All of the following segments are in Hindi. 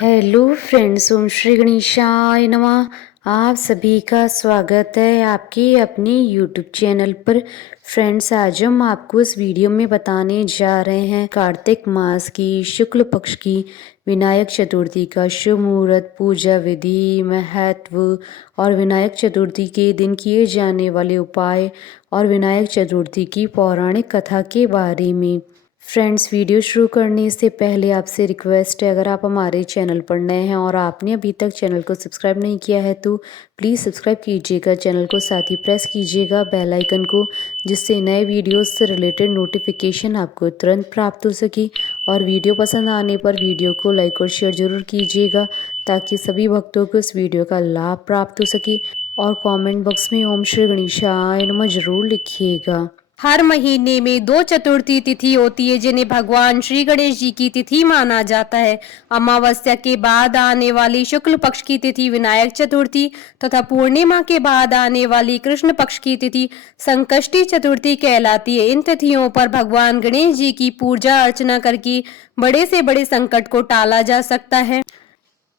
हेलो फ्रेंड्स, ओम श्री गणेशाय नमः। आप सभी का स्वागत है आपके अपने यूट्यूब चैनल पर। फ्रेंड्स, आज हम आपको इस वीडियो में बताने जा रहे हैं कार्तिक मास की शुक्ल पक्ष की विनायक चतुर्थी का शुभ मुहूर्त, पूजा विधि, महत्व और विनायक चतुर्थी के दिन किए जाने वाले उपाय और विनायक चतुर्थी की पौराणिक कथा के बारे में। फ्रेंड्स, वीडियो शुरू करने से पहले आपसे रिक्वेस्ट है, अगर आप हमारे चैनल पर नए हैं और आपने अभी तक चैनल को सब्सक्राइब नहीं किया है तो प्लीज़ सब्सक्राइब कीजिएगा चैनल को, साथ ही प्रेस कीजिएगा बेल आइकन को, जिससे नए वीडियोस से रिलेटेड नोटिफिकेशन आपको तुरंत प्राप्त हो सके। और वीडियो पसंद आने पर वीडियो को लाइक और शेयर ज़रूर कीजिएगा ताकि सभी भक्तों को इस वीडियो का लाभ प्राप्त हो सके। और कमेंट बॉक्स में ओम श्री गणेशाय नमः ज़रूर लिखिएगा। हर महीने में 2 चतुर्थी तिथि होती है जिन्हें भगवान श्री गणेश जी की तिथि माना जाता है। अमावस्या के बाद आने वाली शुक्ल पक्ष की तिथि विनायक चतुर्थी तथा पूर्णिमा के बाद आने वाली कृष्ण पक्ष की तिथि संकष्टी चतुर्थी कहलाती है। इन तिथियों पर भगवान गणेश जी की पूजा अर्चना करके बड़े से बड़े संकट को टाला जा सकता है।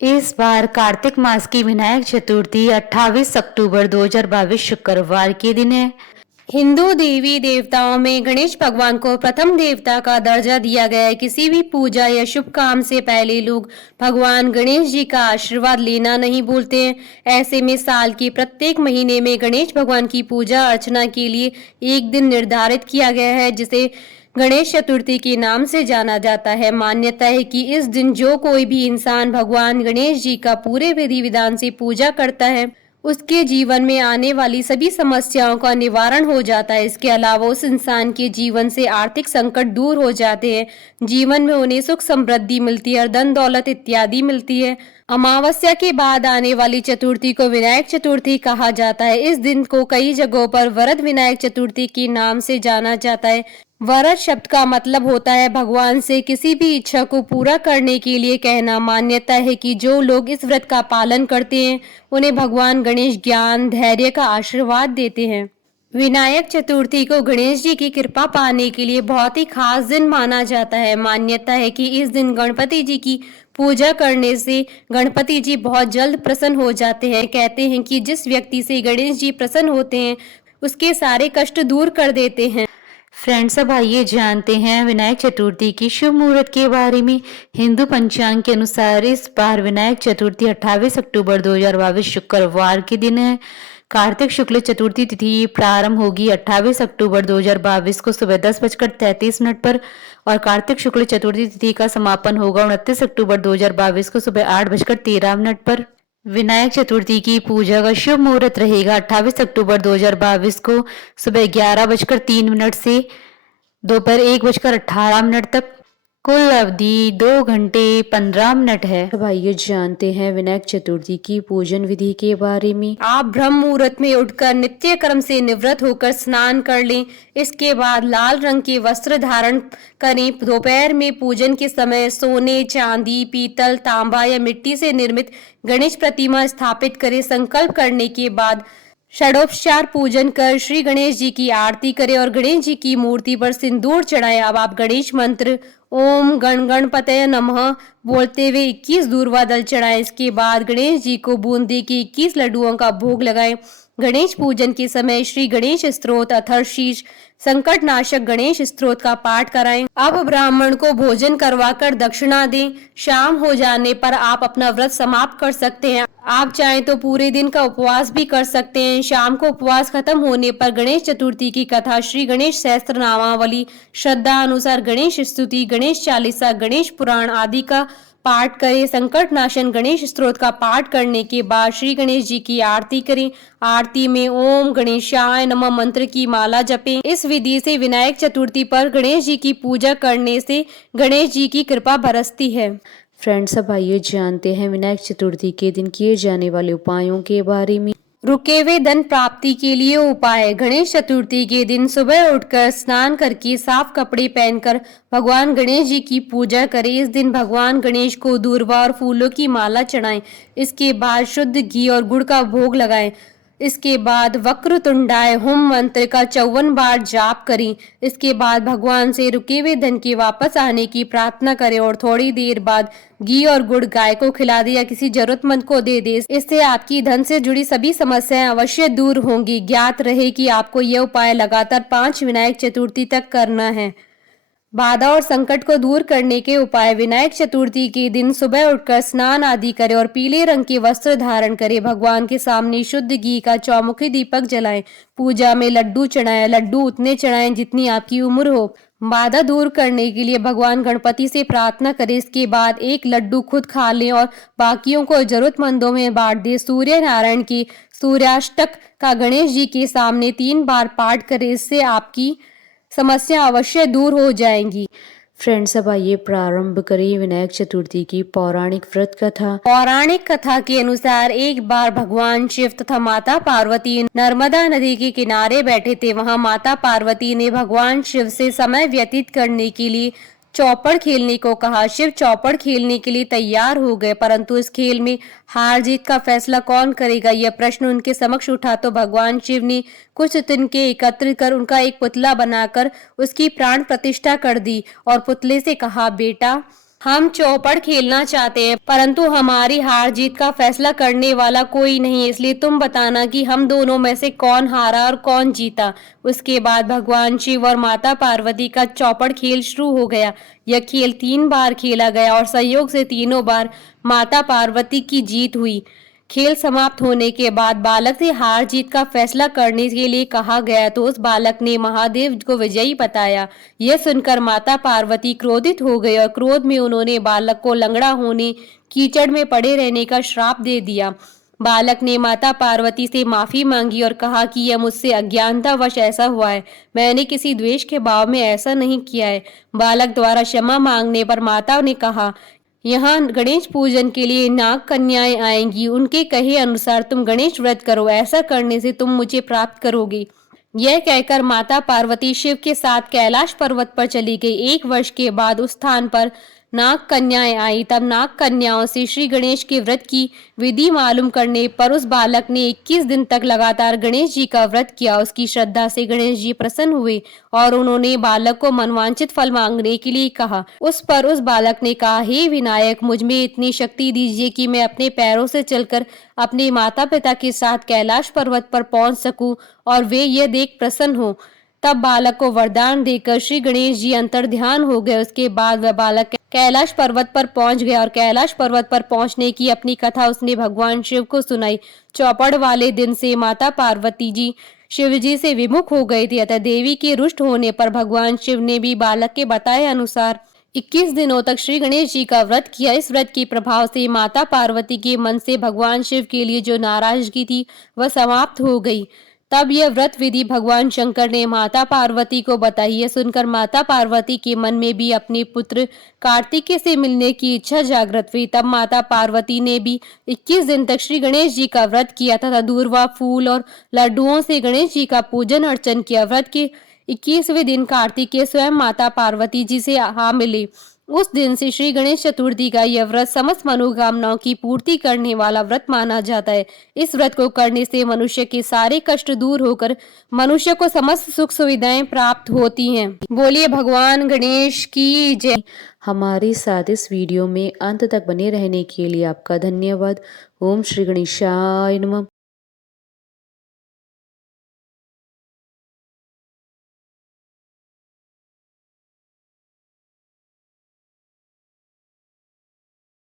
इस बार कार्तिक मास की विनायक चतुर्थी 28 अक्टूबर 2022 शुक्रवार के दिन है। हिंदू देवी देवताओं में गणेश भगवान को प्रथम देवता का दर्जा दिया गया है। किसी भी पूजा या शुभ काम से पहले लोग भगवान गणेश जी का आशीर्वाद लेना नहीं भूलते हैं। ऐसे में साल के प्रत्येक महीने में गणेश भगवान की पूजा अर्चना के लिए एक दिन निर्धारित किया गया है जिसे गणेश चतुर्थी के नाम से जाना जाता है। मान्यता है कि इस दिन जो कोई भी इंसान भगवान गणेश जी का पूरे विधि विधान से पूजा करता है उसके जीवन में आने वाली सभी समस्याओं का निवारण हो जाता है। इसके अलावा उस इंसान के जीवन से आर्थिक संकट दूर हो जाते हैं, जीवन में उन्हें सुख समृद्धि मिलती है और धन दौलत इत्यादि मिलती है। अमावस्या के बाद आने वाली चतुर्थी को विनायक चतुर्थी कहा जाता है। इस दिन को कई जगहों पर वरद विनायक चतुर्थी के नाम से जाना जाता है। वरद शब्द का मतलब होता है भगवान से किसी भी इच्छा को पूरा करने के लिए कहना। मान्यता है कि जो लोग इस व्रत का पालन करते हैं उन्हें भगवान गणेश ज्ञान धैर्य का आशीर्वाद देते हैं। विनायक चतुर्थी को गणेश जी की कृपा पाने के लिए बहुत ही खास दिन माना जाता है। मान्यता है कि इस दिन गणपति जी की पूजा करने से गणपति जी बहुत जल्द प्रसन्न हो जाते हैं। कहते हैं कि जिस व्यक्ति से गणेश जी प्रसन्न होते हैं उसके सारे कष्ट दूर कर देते हैं। फ्रेंड्स, अब आइए जानते हैं विनायक चतुर्थी की शुभ मुहूर्त के बारे में। हिंदू पंचांग के अनुसार इस बार विनायक चतुर्थी 28 अक्टूबर 2022 शुक्रवार के दिन है। कार्तिक शुक्ल चतुर्थी तिथि प्रारंभ होगी 28 अक्टूबर 2022 को सुबह 10:33 पर और कार्तिक शुक्ल चतुर्थी तिथि का समापन होगा 29 अक्टूबर 2022 को सुबह 8:13 पर। विनायक चतुर्थी की पूजा का शुभ मुहूर्त रहेगा 28 अक्टूबर 2022 को सुबह 11:03 से दोपहर 1:18 तक। कुल अवधि 2 घंटे 15 मिनट है। अब आइए जानते हैं विनायक चतुर्थी की पूजन विधि के बारे में। आप ब्रह्म मुहूर्त में उठकर नित्य कर्म से निवृत्त होकर स्नान कर लें। इसके बाद लाल रंग के वस्त्र धारण करें। दोपहर में पूजन के समय सोने, चांदी, पीतल, तांबा या मिट्टी से निर्मित गणेश प्रतिमा स्थापित करें। संकल्प करने के बाद षडोपचार पूजन कर श्री गणेश जी की आरती करें और गणेश जी की मूर्ति पर सिंदूर चढ़ाएं। अब आप गणेश मंत्र ओम गण गणपतये नमः बोलते हुए 21 दूर्वा दल चढ़ाएं। इसके बाद गणेश जी को बूंदी के 21 लड्डुओं का भोग लगाएं। गणेश पूजन के समय श्री गणेश स्तोत्र अथर्वशीर्ष संकट नाशक गणेश स्तोत्र का पाठ कराएं। अब ब्राह्मण को भोजन करवाकर दक्षिणा दें। शाम हो जाने पर आप अपना व्रत समाप्त कर सकते हैं। आप चाहें तो पूरे दिन का उपवास भी कर सकते हैं। शाम को उपवास खत्म होने पर गणेश चतुर्थी की कथा, श्री गणेश सहस्त्र नामावली, श्रद्धा अनुसार गणेश स्तुति, गणेश चालीसा, गणेश पुराण आदि का पाठ करें। संकट नाशन गणेश स्तोत्र का पाठ करने के बाद श्री गणेश जी की आरती करें। आरती में ओम गणेशाय नमः मंत्र की माला जपें। इस विधि से विनायक चतुर्थी पर गणेश जी की पूजा करने से गणेश जी की कृपा बरसती है। फ्रेंड्स, अब आइए जानते हैं विनायक चतुर्थी के दिन किए जाने वाले उपायों के बारे में। रुके हुए धन प्राप्ति के लिए उपाय। गणेश चतुर्थी के दिन सुबह उठकर स्नान करके साफ कपड़े पहनकर भगवान गणेश जी की पूजा करें। इस दिन भगवान गणेश को दूर्वा और फूलों की माला चढ़ाएं। इसके बाद शुद्ध घी और गुड़ का भोग लगाएं। इसके बाद वक्रतुंडाय हुम मंत्र का 54 बार जाप करें। इसके बाद भगवान से रुके हुए धन के वापस आने की प्रार्थना करें और थोड़ी देर बाद घी और गुड़ गाय को खिला दे या किसी जरूरतमंद को दे दे। इससे आपकी धन से जुड़ी सभी समस्याएं अवश्य दूर होंगी। ज्ञात रहे कि आपको यह उपाय लगातार 5 विनायक चतुर्थी तक करना है। बाधा और संकट को दूर करने के उपाय। विनायक चतुर्थी के दिन सुबह उठकर स्नान आदि करें और पीले रंग के वस्त्र धारण करें। भगवान के सामने शुद्ध घी का चौमुखी दीपक जलाएं। पूजा में लड्डू चढ़ाएं। लड्डू उतने चढ़ाएं जितनी आपकी उम्र हो। बाधा दूर करने के लिए भगवान गणपति से प्रार्थना करें। इसके बाद एक लड्डू खुद खा लें और बाकियों को जरूरतमंदों में बांट दें। सूर्य नारायण की सूर्याष्टक का गणेश जी के सामने 3 बार पाठ करें। इससे आपकी समस्या अवश्य दूर हो जाएंगी। फ्रेंड्स, अब आइए प्रारंभ करें विनायक चतुर्थी की पौराणिक व्रत कथा। पौराणिक कथा के अनुसार एक बार भगवान शिव तथा माता पार्वती नर्मदा नदी के किनारे बैठे थे। वहां माता पार्वती ने भगवान शिव से समय व्यतीत करने के लिए चौपड़ खेलने को कहा। शिव चौपड़ खेलने के लिए तैयार हो गए, परंतु इस खेल में हार जीत का फैसला कौन करेगा, यह प्रश्न उनके समक्ष उठा तो भगवान शिव ने कुछ तिनके एकत्र कर उनका एक पुतला बनाकर उसकी प्राण प्रतिष्ठा कर दी और पुतले से कहा, बेटा हम चौपड़ खेलना चाहते हैं, परंतु हमारी हार जीत का फैसला करने वाला कोई नहीं, इसलिए तुम बताना कि हम दोनों में से कौन हारा और कौन जीता। उसके बाद भगवान शिव और माता पार्वती का चौपड़ खेल शुरू हो गया। यह खेल 3 बार खेला गया और संयोग से तीनों बार माता पार्वती की जीत हुई। खेल समाप्त होने के बाद बालक से हार जीत का फैसला करने के लिए कहा गया तो उस बालक ने महादेव को विजयी बताया। यह सुनकर माता पार्वती क्रोधित हो गई और क्रोध में उन्होंने बालक को लंगड़ा होने, कीचड़ में पड़े रहने का श्राप दे दिया। बालक ने माता पार्वती से माफी मांगी और कहा कि यह मुझसे अज्ञानतावश ऐसा हुआ है, मैंने किसी द्वेष के भाव में ऐसा नहीं किया है। बालक द्वारा क्षमा मांगने पर माता ने कहा, यहाँ गणेश पूजन के लिए नाग कन्याएं आएंगी, उनके कहे अनुसार तुम गणेश व्रत करो, ऐसा करने से तुम मुझे प्राप्त करोगे। यह कहकर माता पार्वती शिव के साथ कैलाश पर्वत पर चली गई। 1 वर्ष के बाद उस स्थान पर नाग कन्याएं आई। तब नाग कन्याओं से श्री गणेश के व्रत की विधि मालूम करने पर उस बालक ने 21 दिन तक लगातार गणेश जी का व्रत किया। उसकी श्रद्धा से गणेश जी प्रसन्न हुए और उन्होंने बालक को मनवांचित फल मांगने के लिए कहा। उस पर उस बालक ने कहा, हे विनायक, मुझ में इतनी शक्ति दीजिए कि मैं अपने पैरों से चलकर अपने माता पिता के साथ कैलाश पर्वत पर पहुंच सकूं और वे यह देख प्रसन्न हो। तब बालक को वरदान देकर श्री गणेश जी अंतर ध्यान हो गए। उसके बाद वह बालक कैलाश पर्वत पर पहुंच गया और कैलाश पर्वत पर पहुंचने की अपनी कथा उसने भगवान शिव को सुनाई। चौपड़ वाले दिन से माता पार्वती जी शिव जी से विमुख हो गई थी, अतः देवी के रुष्ट होने पर भगवान शिव ने भी बालक के बताए अनुसार 21 दिनों तक श्री गणेश जी का व्रत किया। इस व्रत के प्रभाव से माता पार्वती के मन से भगवान शिव के लिए जो नाराजगी थी वह समाप्त हो गई। तब यह व्रत विधि भगवान शंकर ने माता पार्वती को बताई। यह सुनकर माता पार्वती के मन में भी अपने पुत्र कार्तिकेय से मिलने की इच्छा जागृत हुई। तब माता पार्वती ने भी 21 दिन तक श्री गणेश जी का व्रत किया तथा दूर्वा, फूल और लड्डुओं से गणेश जी का पूजन अर्चन किया। व्रत के 21वें दिन कार्तिकेय स्वयं माता पार्वती जी से आ मिले। उस दिन से श्री गणेश चतुर्थी का यह व्रत समस्त मनोकामनाओं की पूर्ति करने वाला व्रत माना जाता है। इस व्रत को करने से मनुष्य के सारे कष्ट दूर होकर मनुष्य को समस्त सुख सुविधाएं प्राप्त होती हैं। बोलिए भगवान गणेश की जय। हमारे साथ इस वीडियो में अंत तक बने रहने के लिए आपका धन्यवाद। ओम श्री गणेशाय नमः।